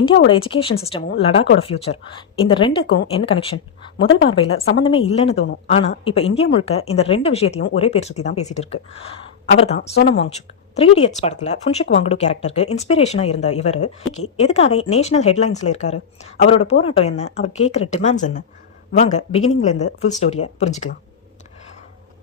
இந்தியாவோட education சிஸ்டமும் லடாக்கோட future இந்த ரெண்டுக்கும் என்ன கனெக்ஷன்? முதல் பார்வையில் சம்மந்தமே இல்லைன்னு தோணும். ஆனால் இப்போ இந்தியா முழுக்க இந்த ரெண்டு விஷயத்தையும் ஒரே பேர் சுற்றி தான் பேசிட்டு இருக்கு. அவர் தான் சோனம் வாங்சுக். 3 Idiots படத்தில் ஃபுன்ஷுக் வாங்குடு கேரக்டருக்கு இன்ஸ்பிரேஷனாக இருந்த இவர் இன்னைக்கு எதுக்காக நேஷனல் ஹெட்லைன்ஸில் இருக்காரு? அவரோட போராட்டம் என்ன? அவர் கேட்குற டிமாண்ட்ஸ் என்ன? வாங்க பிகினிங்லேருந்து ஃபுல் ஸ்டோரியை புரிஞ்சுக்கலாம்.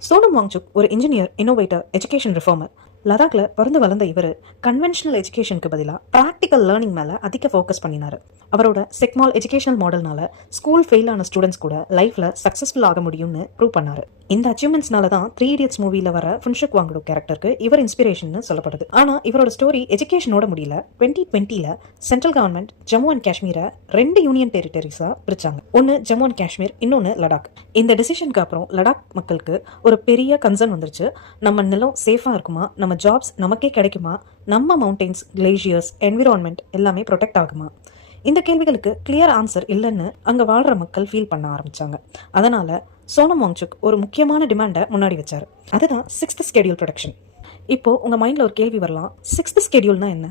சோனம் வாங்சுக் ஒரு இன்ஜினியர், இன்னோவேட்டர், எஜுகேஷன் ரிஃபார்மர். லடாக்ல பிறந்து வளர்ந்த இவர் கன்வென்ஷனல் எஜுகேஷனுக்கு பதிலாக ப்ராக்டிக்கல் லேர்னிங் மேலே அதிக ஃபோக்கஸ் பண்ணினார். அவரோட செக்மால் எஜுகேஷனல் மாடல்னால ஸ்கூல் ஃபெயில் ஆன ஸ்டூடெண்ட்ஸ் கூட லைஃப்ல சக்ஸஸ்ஃபுல் ஆக முடியும்னு ப்ரூவ் பண்ணார். இந்த அச்சீவ்மெண்ட்ஸ்னால தான் 3 Idiots மூவியில் வர ஃபுன்ஷுக் வாங்குடு கேரக்டருக்கு இவர் இன்ஸ்பிரேஷன் சொல்லப்படுது. ஆனால் இவரோட ஸ்டோரி எஜுகேஷனோட முடியல. 2020ல் சென்ட்ரல் கவர்மெண்ட் ஜம்மு அண்ட் காஷ்மீரை 2 யூனியன் டெரிட்டரிஸா பிரிச்சாங்க. ஒன்று ஜம்மு அண்ட் காஷ்மீர், இன்னொன்று லடாக். இந்த டிசிஷனுக்கு அப்புறம் லடாக் மக்களுக்கு ஒரு பெரிய கன்சர்ன் வந்துருச்சு. நம்ம நிலம் சேஃபாக இருக்குமா? நம்ம ஜாப்ஸ் நமக்கே கிடைக்குமா? நம்ம மவுண்டெயின்ஸ், கிளேஷியர்ஸ், என்விரான்மெண்ட் எல்லாமே ப்ரொடெக்ட் ஆகுமா? இந்த கேள்விகளுக்கு கிளியர் ஆன்சர் இல்லைன்னு அங்கே வாழ்கிற மக்கள் ஃபீல் பண்ண ஆரம்பித்தாங்க. அதனால் சோனம் வாங்சுக் ஒரு முக்கியமான டிமாண்டை முன்னாடி வச்சார். அதுதான் 6th Schedule ப்ரொடெக்ஷன். இப்போது உங்கள் மைண்டில் ஒரு கேள்வி வரலாம், 6th Scheduleனா என்ன?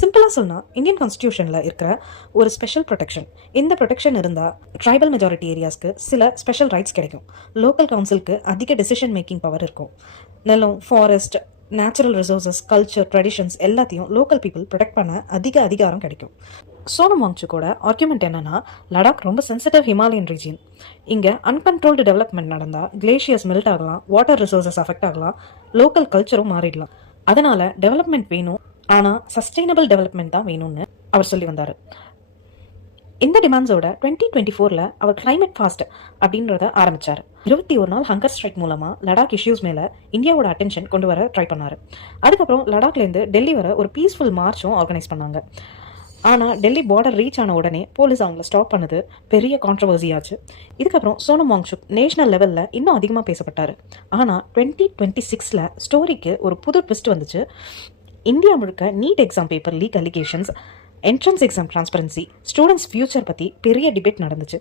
சிம்பிளாக சொன்னால் இந்தியன் கான்ஸ்டியூஷனில் இருக்கிற ஒரு ஸ்பெஷல் ப்ரொடெக்ஷன். இந்த ப்ரொடெக்ஷன் இருந்தால் ட்ரைபல் மெஜாரிட்டி ஏரியாஸ்க்கு சில ஸ்பெஷல் ரைட்ஸ் கிடைக்கும். லோக்கல் கவுன்சிலுக்கு அதிக டெசிஷன் மேக்கிங் பவர் இருக்கும். நிலம், forest, natural resources, culture, traditions எல்லாத்தையும் லோக்கல் பீப்புள் ப்ரொடெக்ட் பண்ண அதிக அதிகாரம் கிடைக்கும். சோனம் வாங்சுக்கோட ஆர்குமெண்ட் என்னன்னா, லடாக் ரொம்ப சென்சிட்டிவ் ஹிமாலயன் ரீஜியன். இங்கே அன்கண்ட்ரோல்டு டெவலப்மெண்ட் நடந்தால் கிளேஷியர்ஸ் மெல்ட் ஆகலாம், வாட்டர் ரிசோர்ஸஸ் அஃபெக்ட் ஆகலாம், லோக்கல் கல்ச்சரும் மாறிடலாம். அதனால டெவலப்மெண்ட் வேணும், ஆனால் சஸ்டைனபிள் டெவலப்மெண்ட் தான் வேணும்னு அவர் சொல்லி வந்தார். இந்த டிமாண்ட்ஸோட 2024ல் அவர் கிளைமேட் ஃபாஸ்ட் அப்படின்றத ஆரம்பிச்சார். 21 நாள் ஹங்கர் ஸ்ட்ரைக் மூலமா லடாக் இஷ்யூஸ் மேல இந்தியாவோட அட்டென்ஷன் கொண்டு வர ட்ரை பண்ணாரு. அதுக்கப்புறம் லடாக்லேருந்து டெல்லி வர ஒரு பீஸ்ஃபுல் மார்ச்சும் ஆர்கனைஸ் பண்ணாங்க. ஆனால் டெல்லி பார்டர் ரீச் ஆன உடனே போலீஸ் அவங்கள ஸ்டாப் பண்ணது பெரிய கான்ட்ரவர்சி ஆச்சு. இதுக்கப்புறம் சோனம் வாங்சுக் நேஷனல் லெவலில் இன்னும் அதிகமாக பேசப்பட்டார். ஆனால் 2026ல் ஸ்டோரிக்கு ஒரு புது ட்விஸ்ட் வந்துச்சு. இந்தியா முழுக்க NEET exam paper leak allegations, entrance exam transparency, students future பற்றி பெரிய டிபேட் நடந்துச்சு.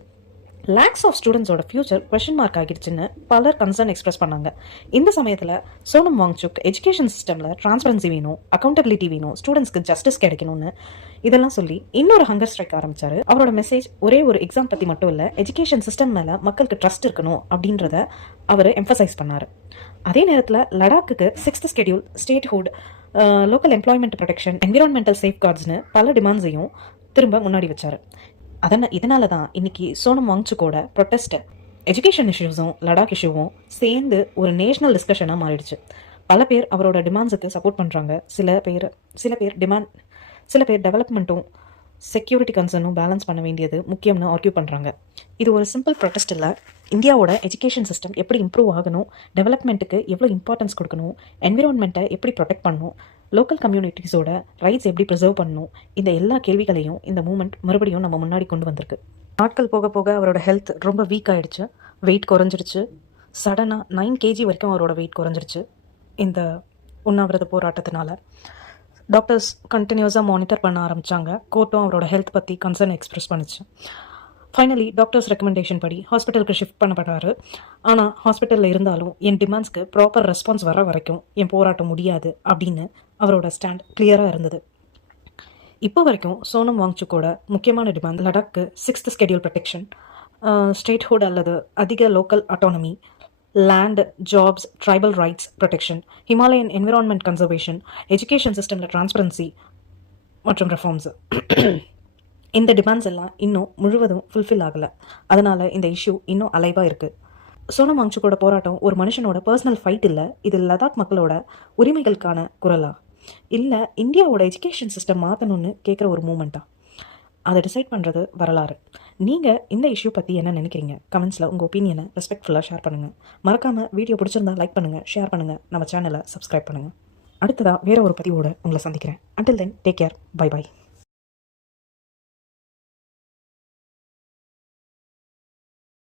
லேக்ஸ் ஆஃப் ஸ்டூடெண்ட்ஸோட ஃபியூச்சர் கொஸ்டின் மார்க் ஆகிடுச்சுன்னு பலர் கன்சர்ன் எக்ஸ்பிரஸ் பண்ணாங்க. இந்த சமயத்தில் சோனம் வாங்சுக் எஜுகேஷன் சிஸ்டமில் டிரான்ஸ்பரன்சி வேணும், அக்கௌண்டபிலிட்டி வேணும், ஸ்டூடெண்ட்ஸ்க்கு ஜஸ்டிஸ் கிடைக்கணும்னு இதெல்லாம் சொல்லி இன்னொரு ஹங்கர் ஸ்ட்ரைக் ஆரம்பிச்சாரு. அவரோட மெசேஜ் ஒரே ஒரு எக்ஸாம் பற்றி மட்டும் இல்லை, எஜுகேஷன் சிஸ்டம் மேலே மக்களுக்கு ட்ரஸ்ட் இருக்கணும் அப்படின்றத அவர் எம்பசைஸ் பண்ணார். அதே நேரத்தில் லடாக்குக்கு 6th Schedule, statehood, local employment protection, environmental சேஃப்கார்ட்ஸ்னு பல டிமாண்ட்ஸையும் திரும்ப முன்னாடி வச்சார். இதனால தான் இன்னைக்கு சோனம் வாங்சுக்கோட ப்ரொட்டஸ்ட், எஜுகேஷன் இஷ்யூஸும் லடாக் இஷ்யூவும் சேர்ந்து ஒரு நேஷனல் டிஸ்கஷனாக மாறிடுச்சு. பல பேர் அவரோட டிமாண்ட்ஸுக்கு சப்போர்ட் பண்ணுறாங்க. சில பேர் டெவலப்மெண்ட்டும் செக்யூரிட்டி கன்சர்னும் பேலன்ஸ் பண்ண வேண்டியது முக்கியம்னு ஆர்கியூ பண்ணுறாங்க. இது ஒரு சிம்பிள் ப்ரொட்டஸ்ட் இல்லை. இந்தியாவோட எஜுகேஷன் சிஸ்டம் எப்படி இம்ப்ரூவ் ஆகணும், டெவலப்மெண்ட்டுக்கு எவ்வளோ இம்பார்ட்டன்ஸ் கொடுக்கணும், என்விரான்மெண்ட்டை எப்படி ப்ரொடெக்ட் பண்ணணும், லோக்கல் கம்யூனிட்டிஸோட ரைட்ஸ் எப்படி ப்ரிசர்வ் பண்ணணும், இந்த எல்லா கேள்விகளையும் இந்த மூமெண்ட் மறுபடியும் நம்ம முன்னாடி கொண்டு வந்திருக்கு. நாட்கள் போக போக அவரோட ஹெல்த் ரொம்ப வீக் ஆகிடுச்சு. வெயிட் குறைஞ்சிடுச்சு. சடனாக 9 kg வரைக்கும் அவரோட வெயிட் குறைஞ்சிடுச்சு. இந்த உண்ணாவிரத போராட்டத்தினால டாக்டர்ஸ் கண்டினியூஸாக மானிட்டர் பண்ண ஆரம்பித்தாங்க. கோர்ட்டும் அவரோட ஹெல்த் பற்றி கன்சர்ன் எக்ஸ்பிரஸ் பண்ணிச்சு. ஃபைனலி டாக்டர்ஸ் ரெக்கமெண்டேஷன் படி ஹாஸ்பிட்டலுக்கு ஷிஃப்ட் பண்ணப்படுறாரு. ஆனால் ஹாஸ்பிட்டலில் இருந்தாலும் என் டிமாண்ட்ஸ்க்கு ப்ராப்பர் ரெஸ்பான்ஸ் வர வரைக்கும் என் போராட்டம் முடியாது அப்படின்னு அவரோட ஸ்டாண்ட் கிளியராக இருந்தது. இப்போ வரைக்கும் சோனம் வாங்சுக்கோட முக்கியமான டிமாண்ட் லடாக்கு 6th Schedule ப்ரொடெக்ஷன், ஸ்டேட்ஹுட் அல்லது அதிக local autonomy, land, jobs, tribal rights protection, Himalayan environment conservation, education சிஸ்டமில் டிரான்ஸ்பரன்சி மற்றும் ரெஃபார்ம்ஸ். இந்த டிமாண்ட்ஸ் எல்லாம் இன்னும் முழுவதும் ஃபுல்ஃபில் ஆகலை. அதனால் இந்த இஷ்யூ இன்னும் அலைவாக இருக்குது. சோனம் வாங்சுக்கோட போராட்டம் ஒரு மனுஷனோட பர்சனல் ஃபைட் இல்லை, இது லடாக் மக்களோட உரிமைகளுக்கான குரலா இல்லை இந்தியாவோட எஜுகேஷன் சிஸ்டம் மாற்றணும்னு கேட்குற ஒரு மூமெண்ட்டா? அதை டிசைட் பண்ணுறது வரலாறு. நீங்கள் இந்த இஷ்யூ பற்றி என்ன நினைக்கிறீங்க? கமெண்ட்ஸில் உங்கள் ஒப்பீனியனை ரெஸ்பெக்ட்ஃபுல்லாக ஷேர் பண்ணுங்கள். மறக்காமல் வீடியோ பிடிச்சிருந்தா லைக் பண்ணுங்கள், ஷேர் பண்ணுங்கள், நம்ம சேனலை சப்ஸ்கிரைப் பண்ணுங்கள். அடுத்ததாக வேறு ஒரு பதிவோடு உங்களை சந்திக்கிறேன். Until then take care, bye by.